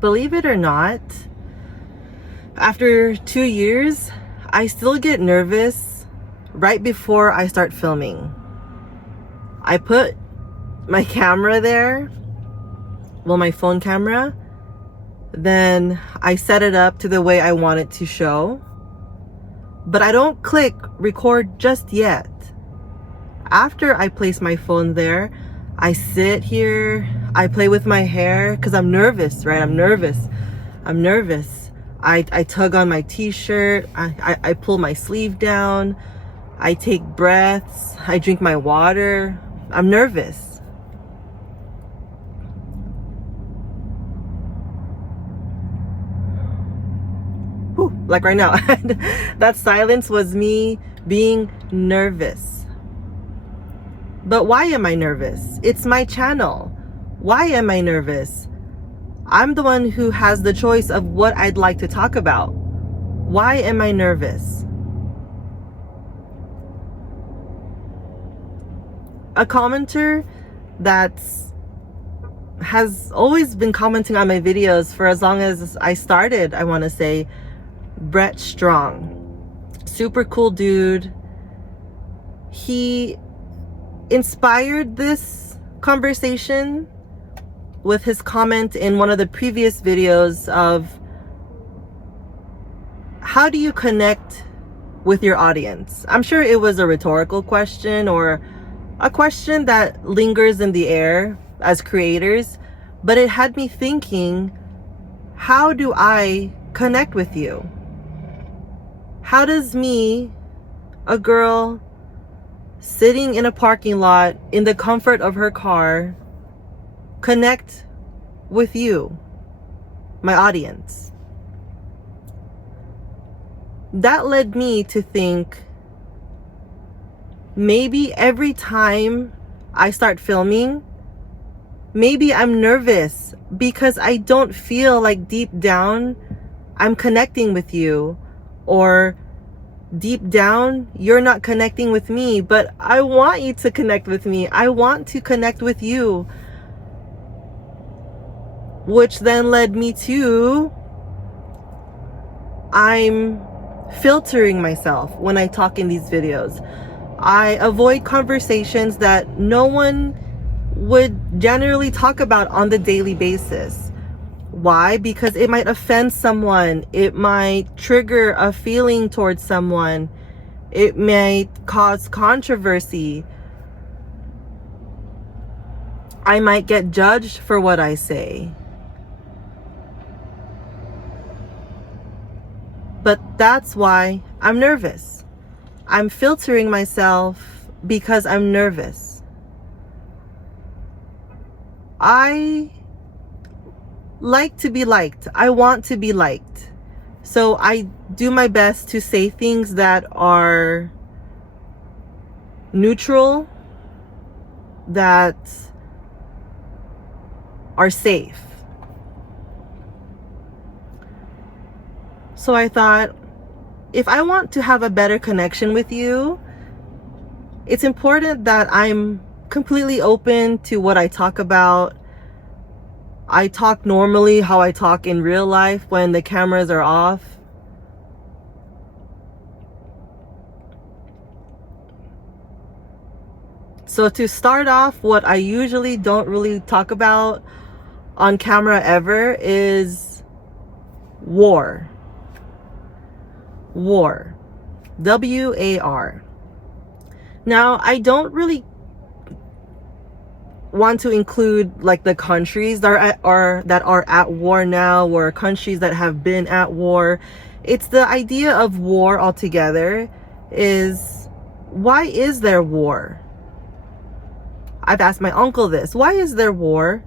Believe it or not, after 2 years, I still get nervous right before I start filming. I put my camera there, well, my phone camera, then I set it up to the way I want it to show, but I don't click record just yet. After I place my phone there, I sit here, I play with my hair because I'm nervous, right? I'm nervous. I tug on my t-shirt, I pull my sleeve down, I take breaths, I drink my water. I'm nervous. Whew, like right now. That silence was me being nervous. But why am I nervous? It's my channel. Why am I nervous? I'm the one who has the choice of what I'd like to talk about. Why am I nervous? A commenter that has always been commenting on my videos for as long as I started, I want to say, Brett Strong. Super cool dude. He inspired this conversation with his comment in one of the previous videos of how do you connect with your audience? I'm sure it was a rhetorical question or a question that lingers in the air as creators, but it had me thinking, how do I connect with you? How does me, a girl sitting in a parking lot in the comfort of her car, connect with you, my audience? That led me to think, maybe every time I start filming, maybe I'm nervous because I don't feel like deep down I'm connecting with you, or deep down you're not connecting with me, but I want you to connect with me. I want to connect with you. Which then led me to, I'm filtering myself when I talk in these videos. I avoid conversations that no one would generally talk about on the daily basis. Why? Because it might offend someone. It might trigger a feeling towards someone. It might cause controversy. I might get judged for what I say. But that's why I'm nervous. I'm filtering myself because I'm nervous. I like to be liked. I want to be liked. So I do my best to say things that are neutral, that are safe. So I thought, if I want to have a better connection with you, it's important that I'm completely open to what I talk about. I talk normally how I talk in real life when the cameras are off. So to start off, what I usually don't really talk about on camera ever is war. War. W-A-R. Now, I don't really want to include like the countries that are at war now, or countries that have been at war. It's the idea of war altogether. Is why is there war? I've asked my uncle this. Why is there war?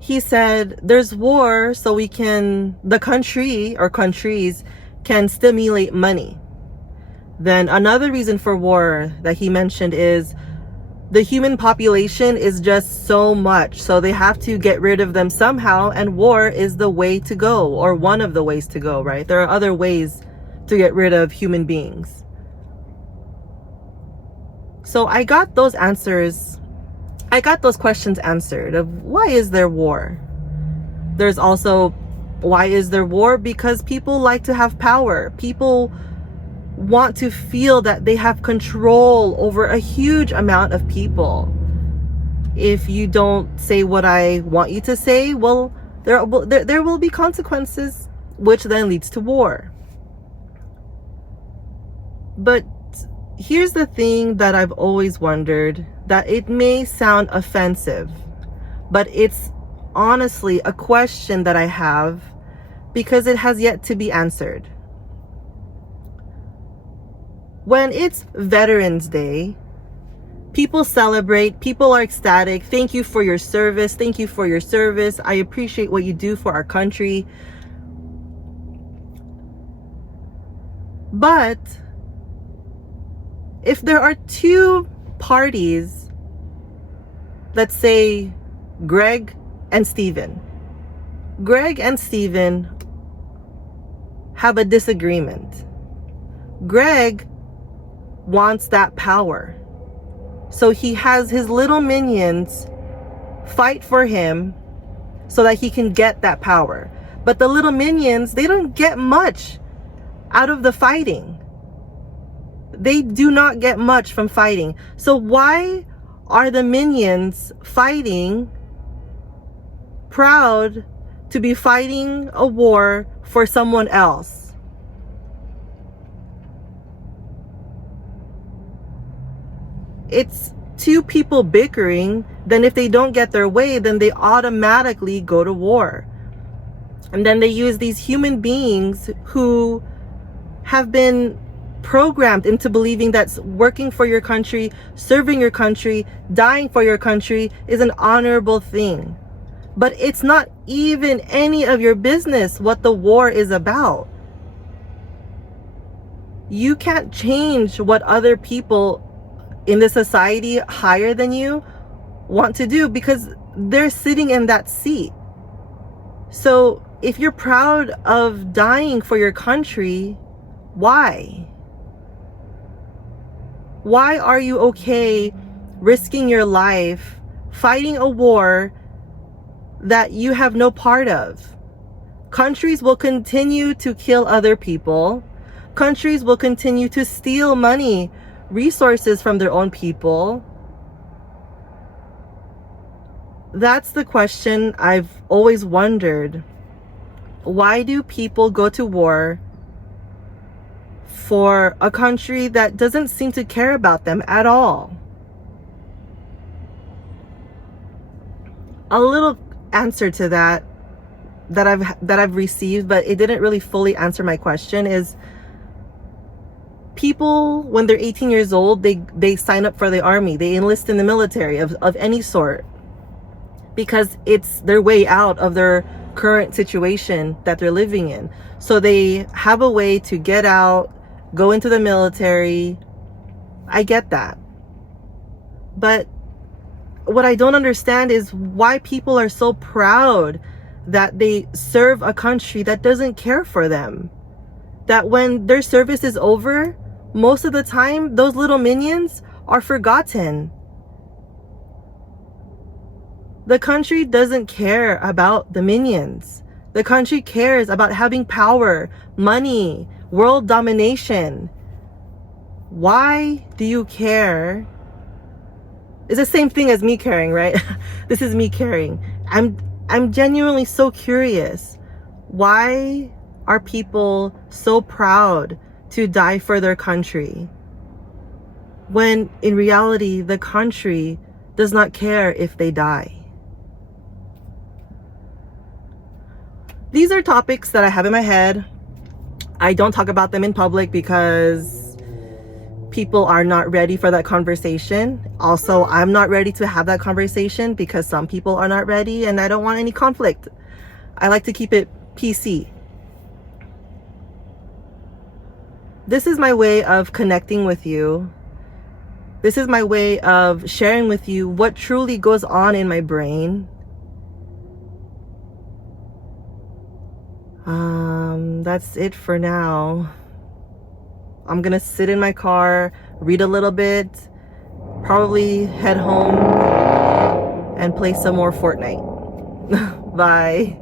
He said there's war so the country or countries can stimulate money. Then another reason for war that he mentioned is the human population is just so much, so they have to get rid of them somehow, and war is the way to go, or one of the ways to go, right? There are other ways to get rid of human beings. So I got those answers I got those questions answered of why is there war? There's also, why is there war? Because people like to have power. People want to feel that they have control over a huge amount of people. If you don't say what I want you to say, well, there will be consequences, which then leads to war. But here's the thing that I've always wondered, that it may sound offensive, but it's honestly a question that I have because it has yet to be answered. When it's Veterans Day, people celebrate, people are ecstatic. Thank you for your service. Thank you for your service. I appreciate what you do for our country. But if there are two parties, let's say Greg and Steven have a disagreement. Greg wants that power. So he has his little minions fight for him so that he can get that power. But the little minions, they don't get much out of the fighting. They do not get much from fighting. So why are the minions fighting, proud to be fighting a war for someone else? It's two people bickering. Then if they don't get their way, then they automatically go to war. And then they use these human beings who have been programmed into believing that working for your country, serving your country, dying for your country is an honorable thing. But it's not even any of your business what the war is about. You can't change what other people in the society higher than you want to do because they're sitting in that seat. So if you're proud of dying for your country, why? Why are you okay risking your life fighting a war that you have no part of? Countries will continue to kill other people. Countries will continue to steal money, resources from their own people. That's the question I've always wondered. Why do people go to war for a country that doesn't seem to care about them at all? A little answer to that I've received, but it didn't really fully answer my question, is people, when they're 18 years old, they sign up for the army. They enlist in the military of any sort because it's their way out of their current situation that they're living in. So they have a way to get out, go into the military. I get that. But what I don't understand is why people are so proud that they serve a country that doesn't care for them. That when their service is over, most of the time, those little minions are forgotten. The country doesn't care about the minions. The country cares about having power, money, world domination. Why do you care? It's the same thing as me caring, right? This is me caring. I'm genuinely so curious. Why are people so proud to die for their country when in reality the country does not care if they die? These are topics that I have in my head. I don't talk about them in public because people are not ready for that conversation. Also, I'm not ready to have that conversation because some people are not ready, and I don't want any conflict. I like to keep it PC. This is my way of connecting with you. This is my way of sharing with you what truly goes on in my brain. That's it for now. I'm gonna sit in my car, read a little bit, probably head home. and play some more Fortnite. Bye.